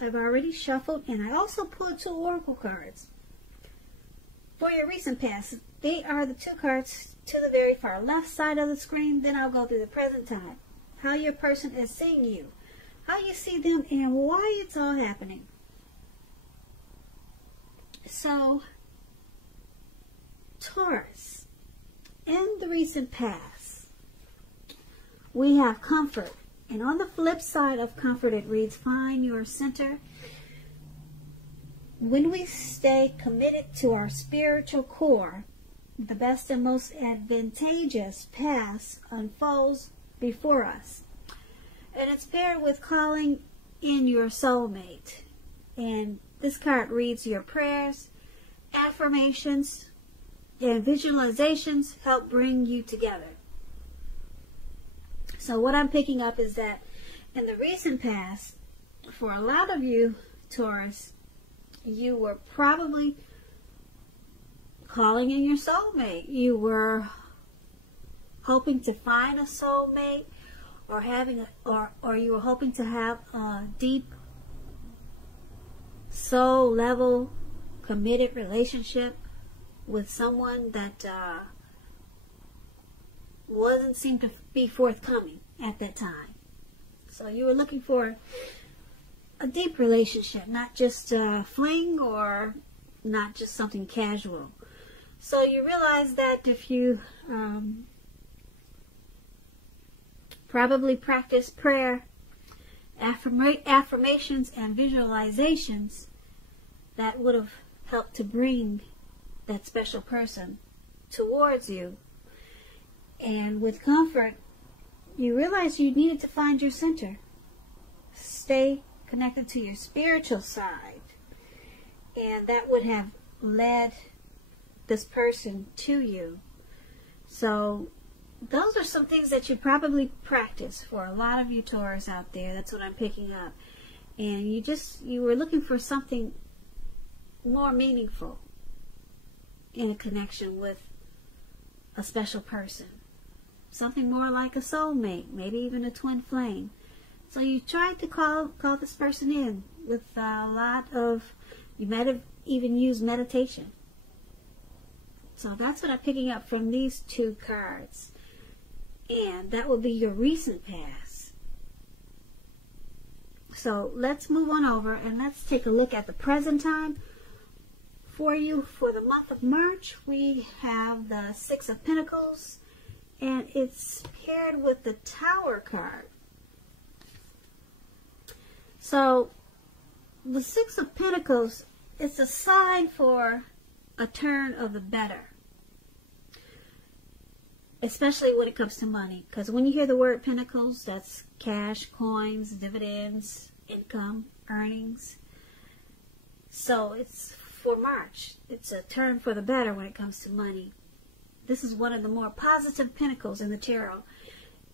I've already shuffled, and I also pulled 2 oracle cards for your recent past. They are the 2 cards to the very far left side of the screen. Then I'll go through the present time, how your person is seeing you, how you see them, and why it's all happening. So, Taurus, in the recent past, we have comfort. And on the flip side of comfort, it reads, find your center. When we stay committed to our spiritual core, the best and most advantageous path unfolds before us. And it's paired with calling in your soulmate. And this card reads, your prayers, affirmations, and visualizations help bring you together. So what I'm picking up is that in the recent past, for a lot of you, Taurus, you were probably calling in your soulmate. You were hoping to find a soulmate, or having or you were hoping to have a deep soul level committed relationship with someone that wasn't seem to be forthcoming at that time. So you were looking for a deep relationship, not just a fling or not just something casual. So you realize that if you probably practice prayer, affirmations, and visualizations, that would have helped to bring that special person towards you. And with comfort, you realize you needed to find your center. Stay connected to your spiritual side. And that would have led this person to you. So those are some things that you probably practice for a lot of you Taurus out there. That's what I'm picking up. And you were looking for something more meaningful in a connection with a special person. Something more like a soulmate, maybe even a twin flame. So you tried to call this person in with a lot of, you might have even used meditation. So that's what I'm picking up from these 2 cards. And that will be your recent past. So let's move on over and let's take a look at the present time. For you, for the month of March, we have the 6 of Pentacles, and it's paired with the Tower card. So the 6 of Pentacles, it's a sign for a turn of the better, especially when it comes to money. Because when you hear the word Pentacles, that's cash, coins, dividends, income, earnings. So it's for March. It's a turn for the better when it comes to money. This is one of the more positive pentacles in the tarot.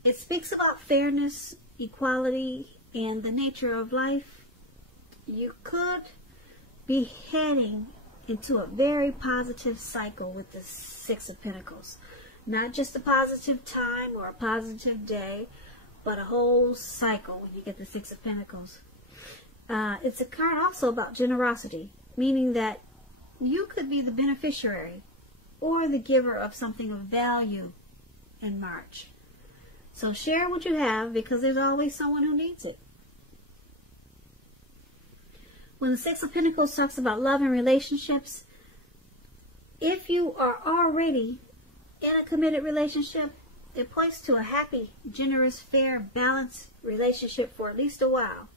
It speaks about fairness, equality, and the nature of life. You could be heading into a very positive cycle with the 6 of Pentacles. Not just a positive time or a positive day, but a whole cycle when you get the 6 of Pentacles. It's a card also about generosity, meaning that you could be the beneficiary or the giver of something of value in March. So share what you have, because there's always someone who needs it. When the 6 of Pentacles talks about love and relationships, if you are already in a committed relationship, it points to a happy, generous, fair, balanced relationship for at least a while.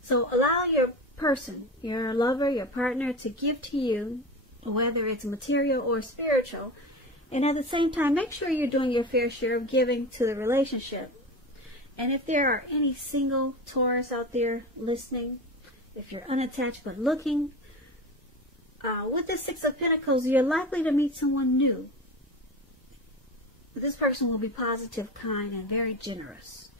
So allow your person, your lover, your partner, to give to you, whether it's material or spiritual, and at the same time make sure you're doing your fair share of giving to the relationship. And if there are any single Taurus out there listening, if you're unattached but looking, with the 6 of Pentacles, you're likely to meet someone new. This person will be positive, kind, and very generous.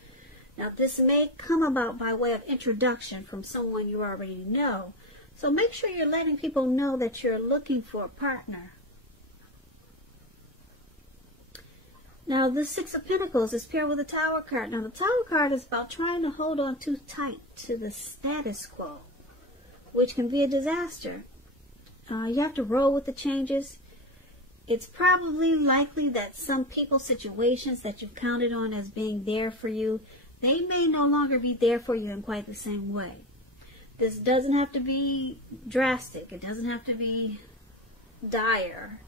Now, this may come about by way of introduction from someone you already know. So make sure you're letting people know that you're looking for a partner. Now, the 6 of Pentacles is paired with the Tower card. Now, the Tower card is about trying to hold on too tight to the status quo. which can be a disaster. You have to roll with the changes. It's probably likely that some people, situations that you've counted on as being there for you, they may no longer be there for you in quite the same way. This doesn't have to be drastic. It doesn't have to be dire.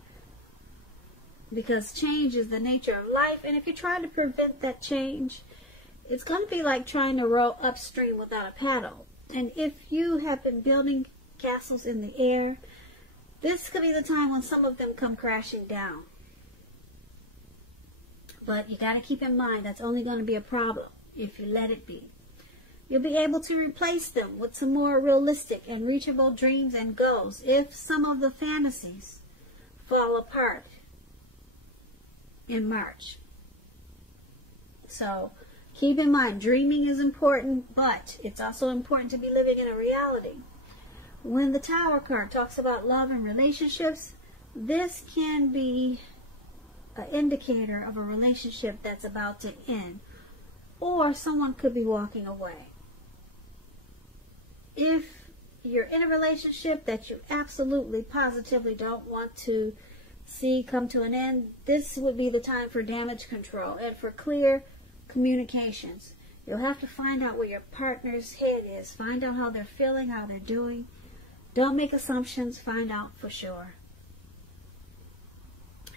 Because change is the nature of life. And if you try to prevent that change, it's going to be like trying to row upstream without a paddle. And if you have been building castles in the air, this could be the time when some of them come crashing down. But you got to keep in mind that's only going to be a problem if you let it be. You'll be able to replace them with some more realistic and reachable dreams and goals if some of the fantasies fall apart in March. So keep in mind, dreaming is important, but it's also important to be living in a reality. When the Tower card talks about love and relationships, this can be an indicator of a relationship that's about to end, or someone could be walking away. If you're in a relationship that you absolutely, positively don't want to see come to an end, this would be the time for damage control and for clear communications. You'll have to find out where your partner's head is. Find out how they're feeling, how they're doing. Don't make assumptions. Find out for sure.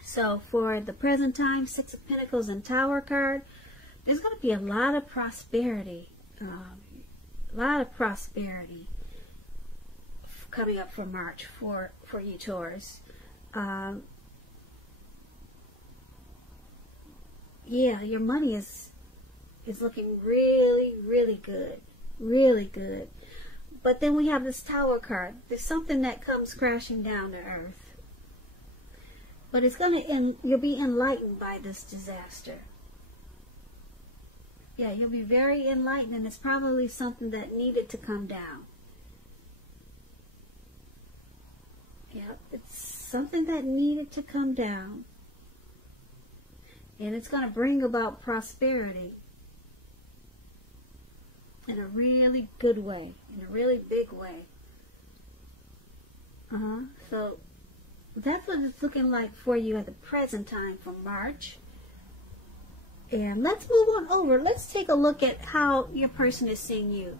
So for the present time, Six of Pentacles and Tower card, there's going to be a lot of prosperity. Coming up for March for you, Taurus. Yeah, your money is looking really, really good. Really good. But then we have this Tower card. There's something that comes crashing down to earth. But it's going to end. You'll be enlightened by this disaster. Yeah, you'll be very enlightened, and it's probably something that needed to come down. Yeah, it's something that needed to come down. And it's going to bring about prosperity in a really good way, in a really big way. So that's what it's looking like for you at the present time for March. And let's move on over. Let's take a look at how your person is seeing you.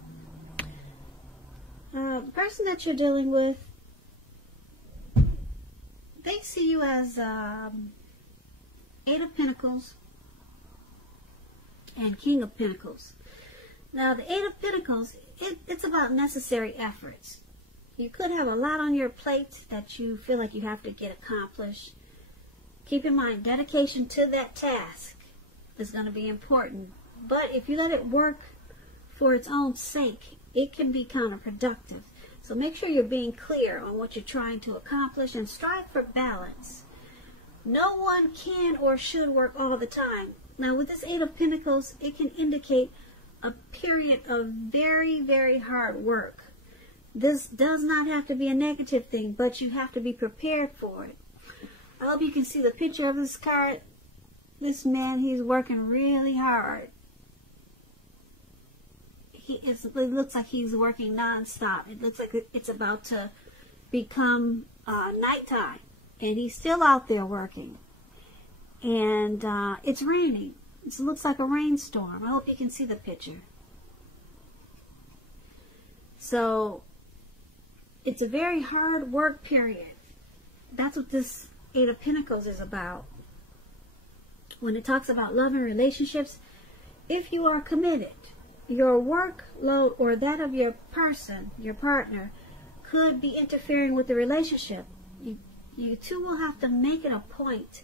The person that you're dealing with, they see you as Eight of Pentacles and King of Pentacles. Now, the Eight of Pentacles, it's about necessary efforts. You could have a lot on your plate that you feel like you have to get accomplished. Keep in mind, dedication to that task is going to be important. But if you let it work for its own sake, it can be counterproductive. So make sure you're being clear on what you're trying to accomplish and strive for balance. No one can or should work all the time. Now, with this Eight of Pentacles, it can indicate a period of very, very hard work. This does not have to be a negative thing, but you have to be prepared for it. I hope you can see the picture of this card. This man, he's working really hard. It looks like he's working non-stop. It looks like it's about to become nighttime. And he's still out there working. And it's raining. It looks like a rainstorm. I hope you can see the picture. So, it's a very hard work period. That's what this Eight of Pentacles is about. When it talks about love and relationships, if you are committed, your workload or that of your person, your partner, could be interfering with the relationship. You two will have to make it a point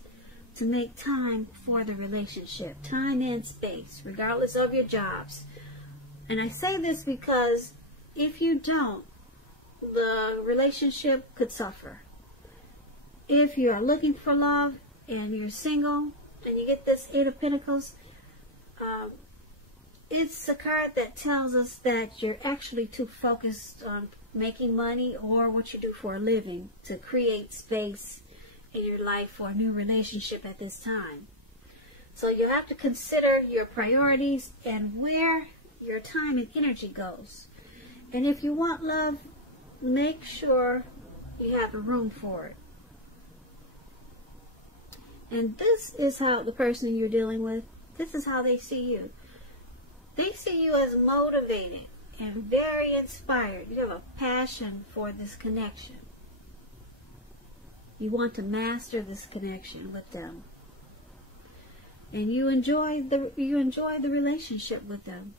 to make time for the relationship, time and space, regardless of your jobs. And I say this because if you don't, the relationship could suffer. If you are looking for love and you're single and you get this Eight of Pentacles, it's a card that tells us that you're actually too focused on making money or what you do for a living to create space in your life for a new relationship at this time. So you have to consider your priorities and where your time and energy goes. And if you want love, make sure you have the room for it. And this is how the person you're dealing with, this is how they see you. They see you as motivated and very inspired. You have a passion for this connection. You want to master this connection with them. And you enjoy the relationship with them.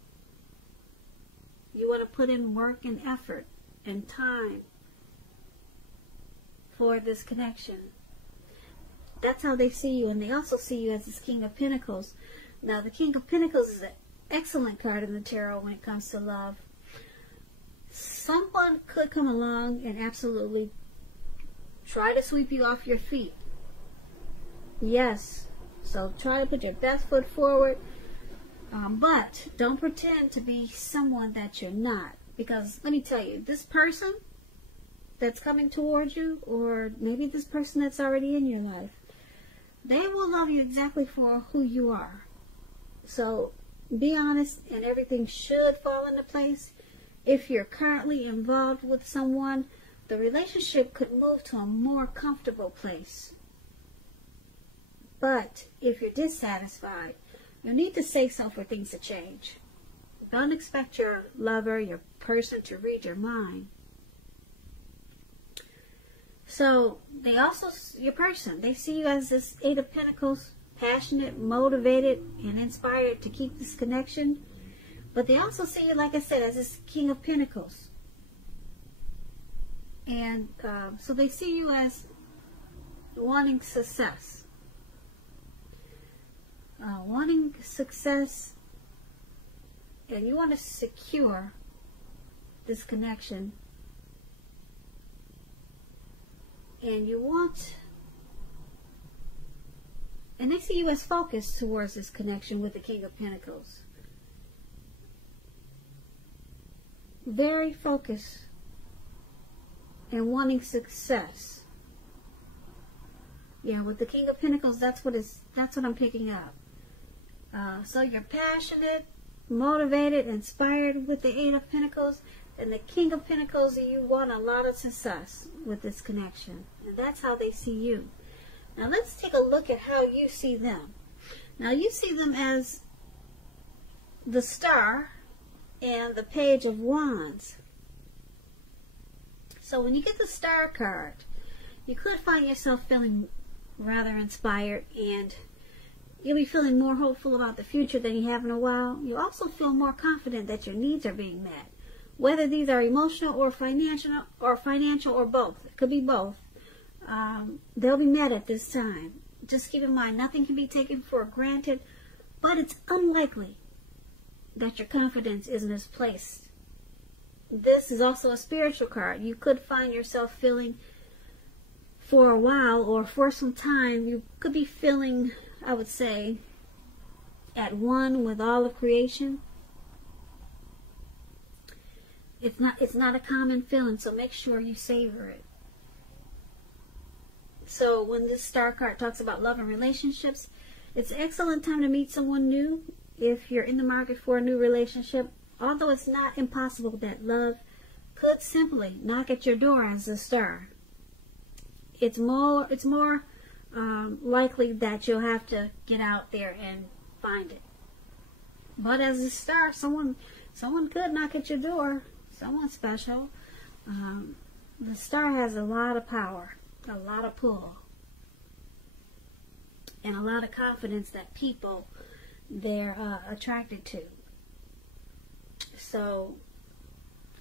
You want to put in work and effort and time for this connection. That's how they see you. And they also see you as this King of Pentacles. Now, the King of Pentacles is an excellent card in the tarot when it comes to love. Someone could come along and absolutely try to sweep you off your feet. Yes. So try to put your best foot forward. But don't pretend to be someone that you're not. Because let me tell you, this person that's coming towards you, or maybe this person that's already in your life, they will love you exactly for who you are. So be honest, and everything should fall into place. If you're currently involved with someone, the relationship could move to a more comfortable place. But if you're dissatisfied, you need to say so for things to change. Don't expect your lover, your person, to read your mind. So they also, your person, they see you as this Eight of Pentacles, passionate, motivated, and inspired to keep this connection. But they also see you, like I said, as this King of Pentacles. And so they see you as wanting success. Wanting success, and you want to secure this connection, and you want, and they see you as focused towards this connection with the King of Pentacles. Very focused and wanting success. Yeah, with the King of Pentacles, that's what I'm picking up. So you're passionate, motivated, inspired with the Eight of Pentacles, and the King of Pentacles, you want a lot of success with this connection. And that's how they see you. Now let's take a look at how you see them. Now you see them as the Star and the Page of Wands. So when you get the Star card, you could find yourself feeling rather inspired, and you'll be feeling more hopeful about the future than you have in a while. You also feel more confident that your needs are being met. Whether these are emotional or financial or both. It could be both. They'll be met at this time. Just keep in mind, nothing can be taken for granted, but it's unlikely that your confidence isn't misplaced. This is also a spiritual card. You could find yourself feeling for a while or for some time, you could be feeling, I would say, at one with all of creation. It's not a common feeling, so make sure you savor it. So when this Star card talks about love and relationships, it's an excellent time to meet someone new if you're in the market for a new relationship. Although it's not impossible that love could simply knock at your door as a Star. It's more likely that you'll have to get out there and find it. But as a Star, someone could knock at your door. Someone special. The Star has a lot of power, a lot of pull, and a lot of confidence that people they're attracted to. So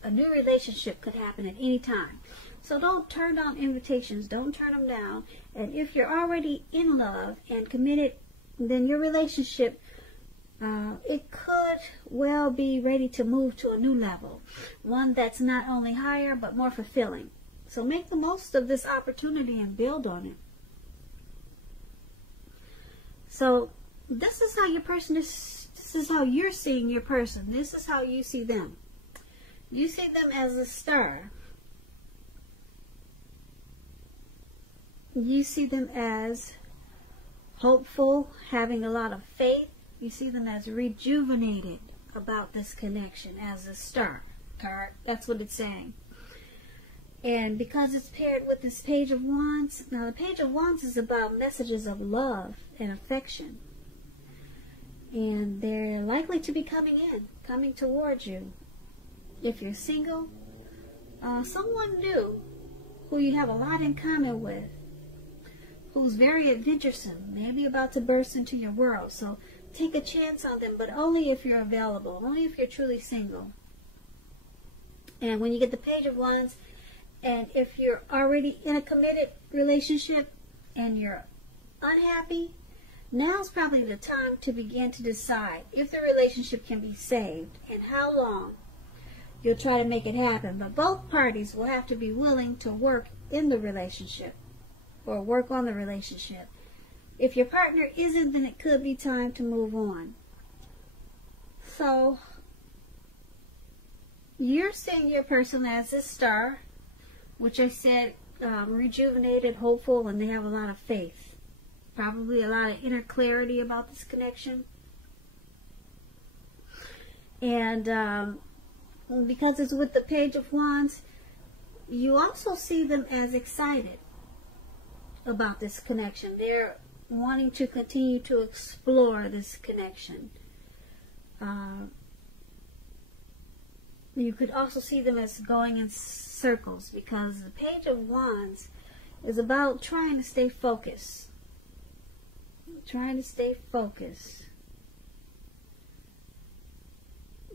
a new relationship could happen at any time. So don't turn down invitations. Don't turn them down. And if you're already in love and committed, then your relationship, it could well be ready to move to a new level. One that's not only higher, but more fulfilling. So make the most of this opportunity and build on it. So this is how your person is. This is how you're seeing your person. This is how you see them. You see them as a Star. You see them as hopeful, having a lot of faith. You see them as rejuvenated about this connection as a Star card. That's what it's saying. And because it's paired with this Page of Wands, now the Page of Wands is about messages of love and affection. And they're likely to be coming towards you. If you're single, someone new who you have a lot in common with, who's very adventuresome, maybe about to burst into your world. So take a chance on them, but only if you're available, only if you're truly single. And when you get the Page of Wands, and if you're already in a committed relationship and you're unhappy, now's probably the time to begin to decide if the relationship can be saved and how long you'll try to make it happen. But both parties will have to be willing to work in the relationship or work on the relationship. If your partner isn't, then it could be time to move on. So you're seeing your person as this star, which I said rejuvenated, hopeful, and they have a lot of faith. Probably a lot of inner clarity about this connection. And because it's with the Page of Wands, you also see them as excited about this connection. They're wanting to continue to explore this connection. You could also see them as going in circles, because the Page of Wands is about trying to stay focused. Trying to stay focused.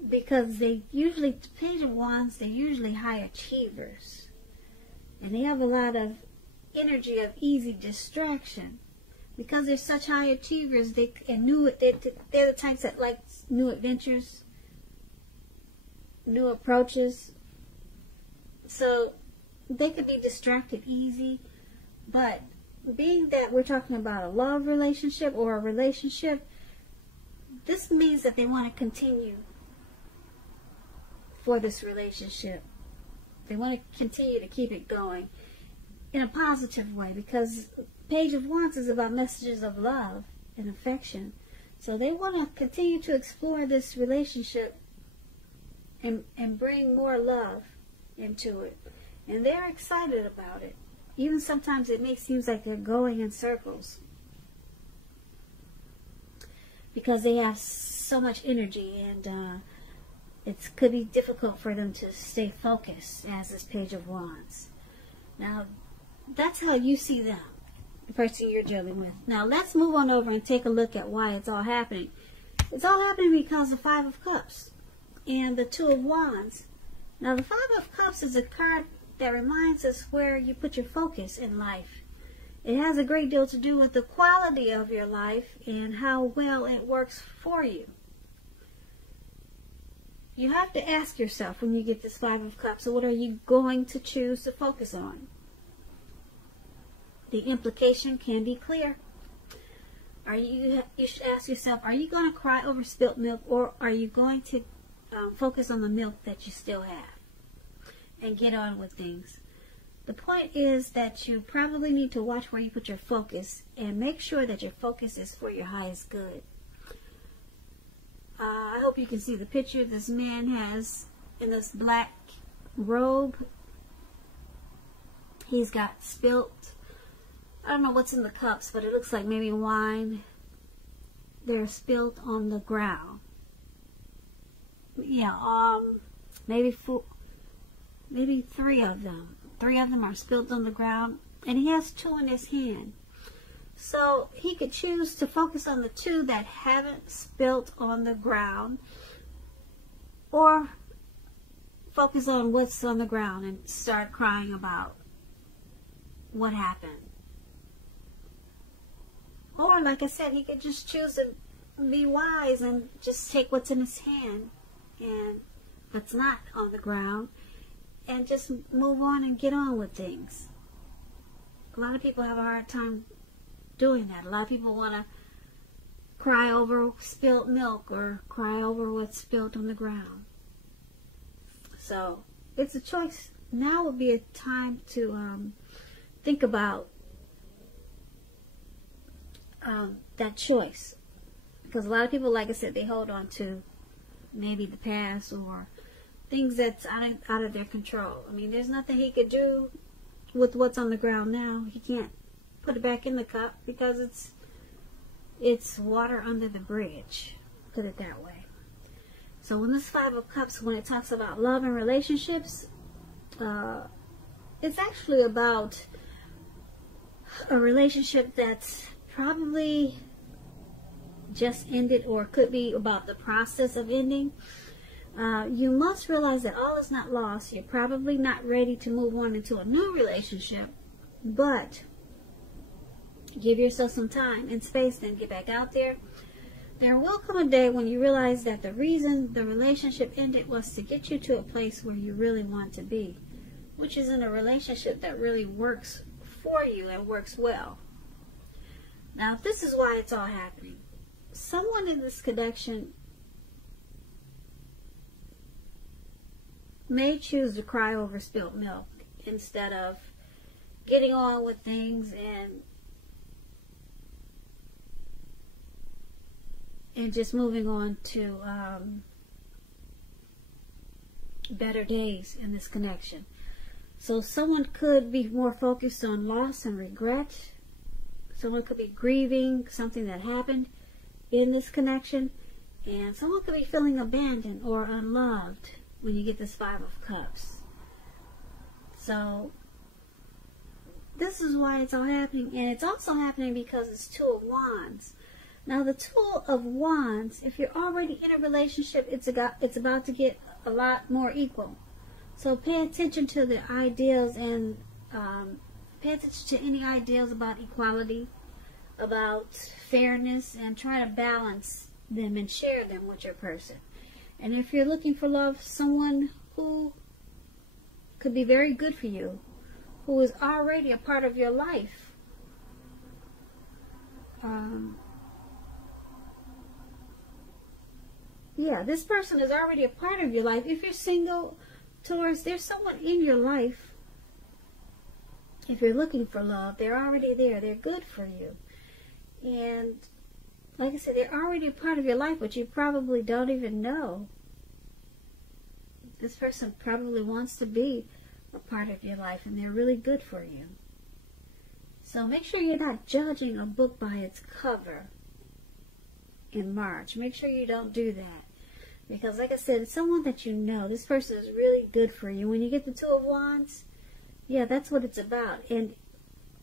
Because the Page of Wands, they're usually high achievers. And they have a lot of energy of easy distraction. Because they're such high achievers, they're the types that like new adventures, new approaches. So they could be distracted easy. But being that we're talking about a love relationship or a relationship, this means that they want to continue for this relationship. They want to continue to keep it going in a positive way, because Page of Wands is about messages of love and affection. So they want to continue to explore this relationship and bring more love into it. And they're excited about it. Even sometimes it seems like they're going in circles, because they have so much energy, and it could be difficult for them to stay focused as this Page of Wands. Now, that's how you see them, the person you're dealing with. Now, let's move on over and take a look at why it's all happening. It's all happening because of the Five of Cups and the Two of Wands. Now, the Five of Cups is a card that reminds us where you put your focus in life. It has a great deal to do with the quality of your life and how well it works for you. You have to ask yourself when you get this Five of Cups, what are you going to choose to focus on? The implication can be clear. You should ask yourself, are you going to cry over spilt milk, or are you going to focus on the milk that you still have and get on with things? The point is that you probably need to watch where you put your focus and make sure that your focus is for your highest good. I hope you can see the picture this man has in this black robe. He's got spilt, I don't know what's in the cups, but it looks like maybe wine. They're spilt on the ground. Yeah, maybe three of them. Three of them are spilled on the ground, and he has two in his hand. So he could choose to focus on the two that haven't spilt on the ground, or focus on what's on the ground and start crying about what happened. Or, like I said, he could just choose to be wise and just take what's in his hand and what's not on the ground and just move on and get on with things. A lot of people have a hard time doing that. A lot of people want to cry over spilt milk or cry over what's spilled on the ground. So it's a choice. Now would be a time to think about that choice, because a lot of people, like I said, they hold on to maybe the past or things that's out of their control. I mean, there's nothing he could do with what's on the ground now. He can't put it back in the cup because it's water under the bridge. Put it that way. So when this Five of Cups, when it talks about love and relationships, it's actually about a relationship that's probably just ended, or could be about the process of ending. You must realize that all is not lost. You're probably not ready to move on into a new relationship, but give yourself some time and space, then get back out there. There will come a day when you realize that the reason the relationship ended was to get you to a place where you really want to be, which is in a relationship that really works for you and works well. Now, this is why it's all happening. Someone in this connection may choose to cry over spilt milk instead of getting on with things and just moving on to better days in this connection. So someone could be more focused on loss and regret. Someone could be grieving something that happened in this connection. And someone could be feeling abandoned or unloved when you get this Five of Cups. So this is why it's all happening. And it's also happening because it's Two of Wands. Now the Two of Wands, if you're already in a relationship, it's about to get a lot more equal. So pay attention to the ideals and pay attention to any ideals about equality, about fairness, and try to balance them and share them with your person. And if you're looking for love, someone who could be very good for you, who is already a part of your life, yeah, this person is already a part of your life. If you're single, Taurus, there's someone in your life. If you're looking for love, they're already there. They're good for you. And like I said, they're already a part of your life, but you probably don't even know. This person probably wants to be a part of your life, and they're really good for you. So make sure you're not judging a book by its cover in March. Make sure you don't do that. Because like I said, it's someone that you know. This person is really good for you. When you get the Two of Wands, yeah, that's what it's about. And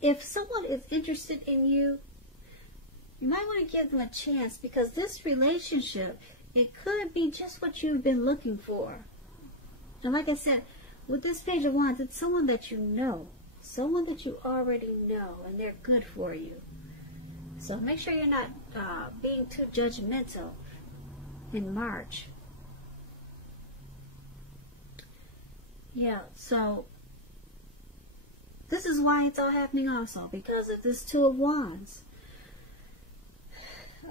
if someone is interested in you, you might want to give them a chance, because this relationship, it could be just what you've been looking for. And like I said, with this Page of Wands, it's someone that you know. Someone that you already know, and they're good for you. So make sure you're not being too judgmental in March. Yeah, so this is why it's all happening also, because of this Two of Wands.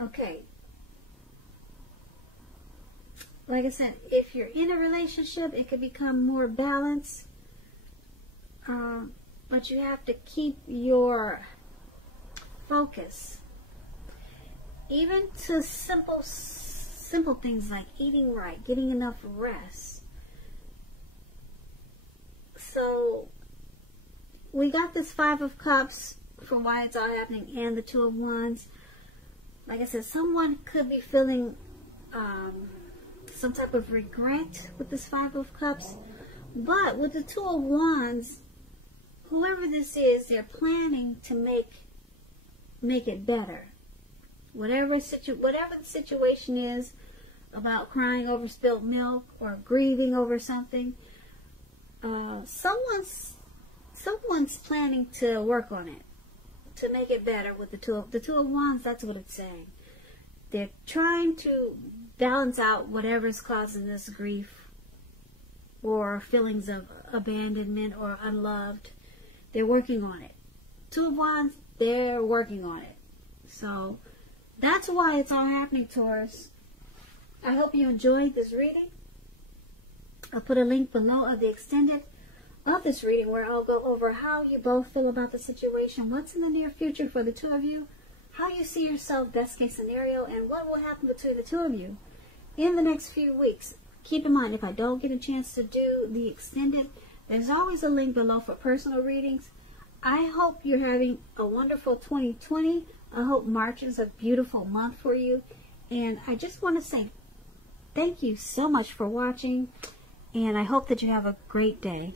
Okay. Like I said, if you're in a relationship, it could become more balanced. But you have to keep your focus. Even to simple things like eating right, getting enough rest. So we got this Five of Cups for why it's all happening, and the Two of Wands. Like I said, someone could be feeling some type of regret with this Five of Cups. But with the Two of Wands, whoever this is, they're planning to make it better. Whatever the situation is about crying over spilled milk or grieving over something, someone's planning to work on it, to make it better with the Two of Wands. That's what it's saying. They're trying to balance out whatever's causing this grief or feelings of abandonment or unloved. They're working on it. Two of Wands, they're working on it. So that's why it's all happening, Taurus. I hope you enjoyed this reading. I'll put a link below of the extended of this reading where I'll go over how you both feel about the situation, what's in the near future for the two of you, how you see yourself, best case scenario, and what will happen between the two of you in the next few weeks. keep in mind, if I don't get a chance to do the extended, there's always a link below for personal readings. I hope you're having a wonderful 2020. I hope March is a beautiful month for you. And I just want to say thank you so much for watching. And I hope that you have a great day.